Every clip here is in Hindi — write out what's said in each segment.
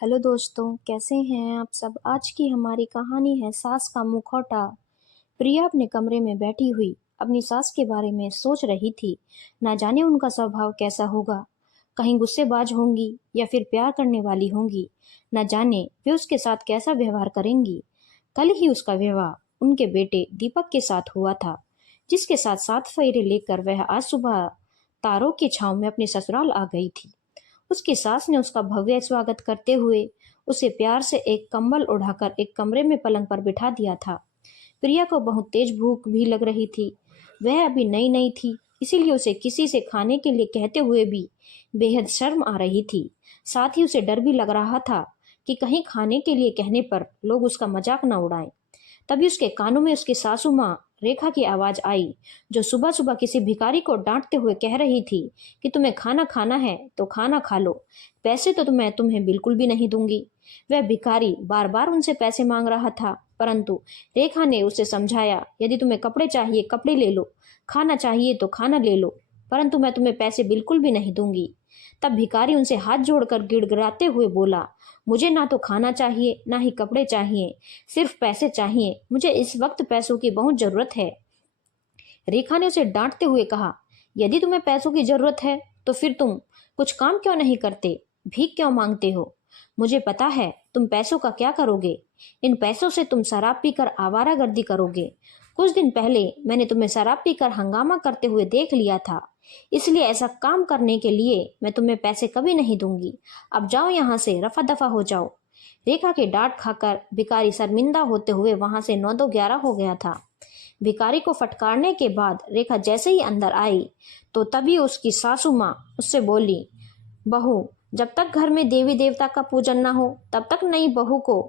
हेलो दोस्तों, कैसे हैं आप सब। आज की हमारी कहानी है सास का मुखौटा। प्रिया अपने कमरे में बैठी हुई अपनी सास के बारे में सोच रही थी। ना जाने उनका स्वभाव कैसा होगा। कहीं गुस्सेबाज होंगी या फिर प्यार करने वाली होंगी। न जाने वे उसके साथ कैसा व्यवहार करेंगी। कल ही उसका विवाह उनके बेटे दीपक के साथ हुआ था, जिसके साथ 7 फेरे लेकर वह आज सुबह तारों की छांव में अपने ससुराल आ गई थी। उसकी सास ने उसका भव्य स्वागत करते हुए उसे प्यार से एक कंबल उड़ाकर एक कमरे में पलंग पर बिठा दिया था। प्रिया को बहुत तेज भूख भी लग रही थी। वह अभी नई नई थी, इसीलिए उसे किसी से खाने के लिए कहते हुए भी बेहद शर्म आ रही थी। साथ ही उसे डर भी लग रहा था कि कहीं खाने के लिए कहने पर लोग उसका मजाक न उड़ाएं। तभी उसके कानों में उसकी सासू माँ रेखा की आवाज आई, जो सुबह सुबह किसी भिखारी को डांटते हुए कह रही थी कि तुम्हें खाना खाना है तो खाना खा लो, पैसे तो मैं तुम्हें बिल्कुल भी नहीं दूंगी। वह भिखारी बार बार उनसे पैसे मांग रहा था, परंतु रेखा ने उसे समझाया, यदि तुम्हें कपड़े चाहिए कपड़े ले लो, खाना चाहिए तो खाना ले लो, परंतु मैं तुम्हें पैसे बिल्कुल भी नहीं दूंगी। तब भिखारी उनसे हाथ जोड़कर गिड़गिड़ाते हुए बोला, मुझे ना तो खाना चाहिए ना ही कपड़े चाहिए, सिर्फ पैसे चाहिए। मुझे इस वक्त पैसों की बहुत जरूरत है। रेखा ने उसे डांटते हुए कहा, यदि तुम्हें पैसों की जरूरत है तो फिर तुम कुछ काम क्यों नहीं करते, भीख क्यों मांगते हो। मुझे पता है तुम पैसों का क्या करोगे। इन पैसों से तुम शराब पीकर आवारागर्दी करोगे। कुछ दिन पहले मैंने तुम्हें शराब पीकर हंगामा करते हुए देख लिया था, इसलिए ऐसा काम करने के लिए मैं तुम्हें पैसे कभी नहीं दूंगी। अब जाओ यहाँ से, रफा दफा हो जाओ। रेखा के डांट खाकर भिखारी शर्मिंदा होते हुए वहां से 9-2-11 हो गया था। भिखारी को फटकारने के बाद रेखा जैसे ही अंदर आई तो तभी उसकी सासू माँ उससे बोली, बहू, जब तक घर में देवी देवता का पूजन ना हो तब तक नई बहू को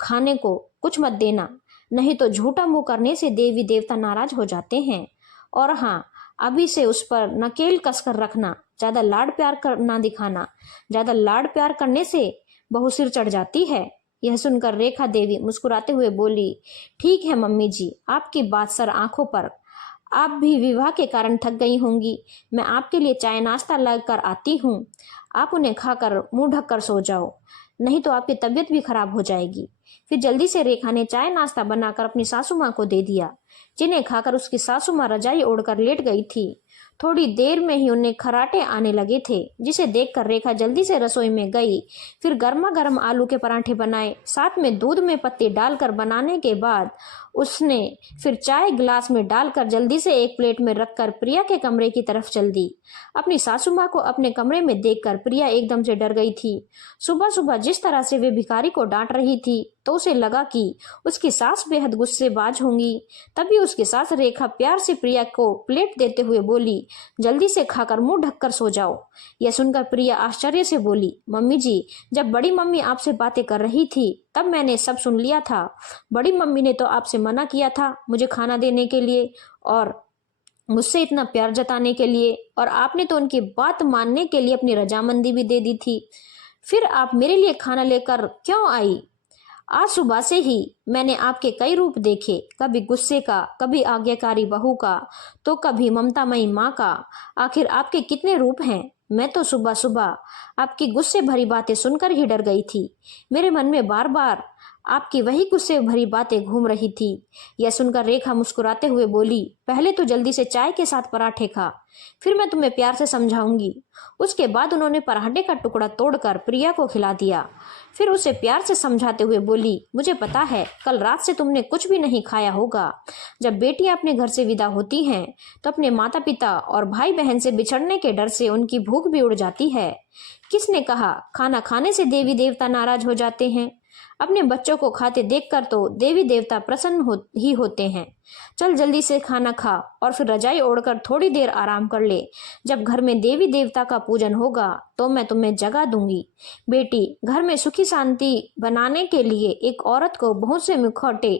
खाने को कुछ मत देना, नहीं तो झूठा मुंह करने से देवी देवता नाराज हो जाते हैं। और हाँ, अभी से उस पर नकेल कसकर रखना, ज्यादा लाड प्यार कर ना दिखाना, ज्यादा लाड प्यार करने से बहू सिर चढ़ जाती है। यह सुनकर रेखा देवी मुस्कुराते हुए बोली, ठीक है मम्मी जी, आपकी बात सर आंखों पर। आप भी विवाह के कारण थक गई होंगी, मैं आपके लिए चाय नाश्ता ला कर आती हूँ। आप उन्हें खाकर मुंह ढककर सो जाओ, नहीं तो आपकी तबीयत भी खराब हो जाएगी। फिर जल्दी से रेखा ने चाय नाश्ता बनाकर अपनी सासू माँ को दे दिया, जिन्हें खाकर उसकी सासू माँ रजाई ओढ़कर लेट गई थी। थोड़ी देर में ही उन्हें खराटे आने लगे थे, जिसे देखकर रेखा जल्दी से रसोई में गई। फिर गर्मा गर्म आलू के पराठे बनाए, साथ में दूध में पत्ती डालकर बनाने के बाद उसने फिर चाय गिलास में डालकर जल्दी से एक प्लेट में रखकर प्रिया के कमरे की तरफ चल दी। अपनी सासू माँ को अपने कमरे में देखकर प्रिया एकदम से डर गई थी। सुबह सुबह जिस तरह से वे भिखारी को डांट रही थी तो उसे लगा कि उसकी सास बेहद गुस्सेबाज होंगी। तभी उसकी सास रेखा प्यार से प्रिया को प्लेट देते हुए बोली, जल्दी से खाकर मुंह ढककर सो जाओ। यह सुनकर प्रिया आश्चर्य से बोली, मम्मी जी, जब बड़ी मम्मी आपसे बातें कर रही थी तब मैंने सब सुन लिया था। बड़ी मम्मी ने तो आपसे मना किया था मुझे खाना देने के लिए और मुझसे इतना प्यार जताने के लिए, और आपने तो उनकी बात मानने के लिए अपनी रजामंदी भी दे दी थी। फिर आप मेरे लिए खाना लेकर क्यों आई। आज सुबह से ही मैंने आपके कई रूप देखे, कभी गुस्से का, कभी आज्ञाकारी बहू का, तो कभी ममतामयी माँ का। आखिर आपके कितने रूप हैं। मैं तो सुबह सुबह आपकी गुस्से भरी बातें सुनकर ही डर गई थी। मेरे मन में बार बार आपकी वही गुस्से भरी बातें घूम रही थी। यह सुनकर रेखा मुस्कुराते हुए बोली, पहले तो जल्दी से चाय के साथ पराठे खा, फिर मैं तुम्हें प्यार से समझाऊंगी। उसके बाद उन्होंने पराठे का टुकड़ा तोड़कर प्रिया को खिला दिया। फिर उसे प्यार से समझाते हुए बोली, मुझे पता है कल रात से तुमने कुछ भी नहीं खाया होगा। जब बेटियां अपने घर से विदा होती हैं तो अपने माता पिता और भाई बहन से बिछड़ने के डर से उनकी भूख भी उड़ जाती है। किसने कहा खाना खाने से देवी देवता नाराज हो जाते हैं। अपने बच्चों को खाते देखकर तो देवी देवता प्रसन्न ही होते हैं। चल जल्दी से खाना खा और फिर रजाई ओढ़कर थोड़ी देर आराम कर ले। जब घर में देवी देवता का पूजन होगा तो मैं तुम्हें जगा दूंगी। बेटी, घर में सुखी शांति बनाने के लिए एक औरत को बहुत से मुखौटे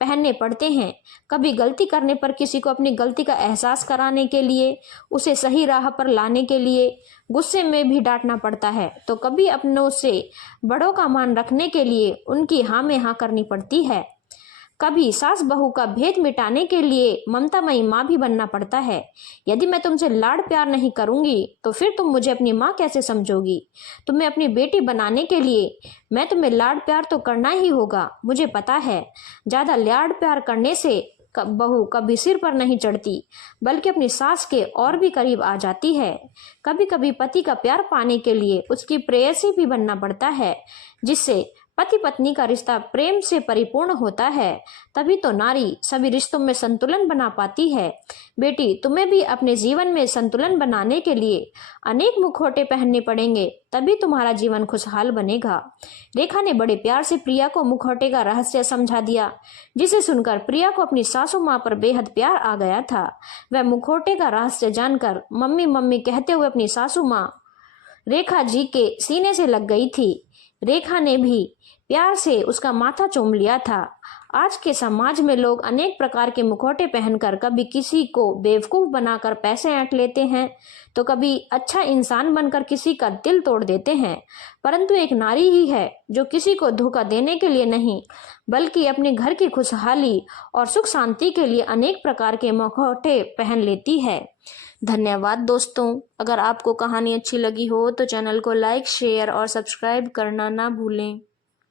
पहनने पड़ते हैं। कभी गलती करने पर किसी को अपनी गलती का एहसास कराने के लिए, उसे सही राह पर लाने के लिए गुस्से में भी डांटना पड़ता है, तो कभी अपनों से बड़ों का मान रखने के लिए उनकी हाँ में हाँ करनी पड़ती है। कभी सास बहू का भेद मिटाने के लिए ममतामयी माँ भी बनना पड़ता है। यदि मैं तुमसे लाड़ प्यार नहीं करूंगी तो फिर तुम मुझे अपनी माँ कैसे समझोगी? तुम्हें अपनी बेटी बनाने के लिए मैं तुम्हें लाड़ प्यार तो करना ही होगा। मुझे पता है ज्यादा लाड़ प्यार करने से बहू कभी सिर पर नहीं चढ़ती बल्कि अपनी सास के और भी करीब आ जाती है। कभी कभी पति का प्यार पाने के लिए उसकी प्रेयसी भी बनना पड़ता है, जिससे पति पत्नी का रिश्ता प्रेम से परिपूर्ण होता है। तभी तो नारी सभी रिश्तों में संतुलन बना पाती है। बेटी, तुम्हें भी अपने जीवन में संतुलन बनाने के लिए अनेक मुखौटे पहनने पड़ेंगे, तभी तुम्हारा जीवन खुशहाल बनेगा। रेखा ने बड़े प्यार से प्रिया को मुखौटे का रहस्य समझा दिया, जिसे सुनकर प्रिया को अपनी सासू माँ पर बेहद प्यार आ गया था। वह मुखौटे का रहस्य जानकर मम्मी मम्मी कहते हुए अपनी सासू माँ रेखा जी के सीने से लग गई थी। रेखा ने भी प्यार से उसका माथा चूम लिया था। आज के समाज में लोग अनेक प्रकार के मुखौटे पहनकर कभी किसी को बेवकूफ बनाकर पैसे ऐंठ लेते हैं, तो कभी अच्छा इंसान बनकर किसी का दिल तोड़ देते हैं। परंतु एक नारी ही है जो किसी को धोखा देने के लिए नहीं, बल्कि अपने घर की खुशहाली और सुख शांति के लिए अनेक प्रकार के मुखौटे पहन लेती है। धन्यवाद दोस्तों। अगर आपको कहानी अच्छी लगी हो तो चैनल को लाइक, शेयर और सब्सक्राइब करना ना भूलें।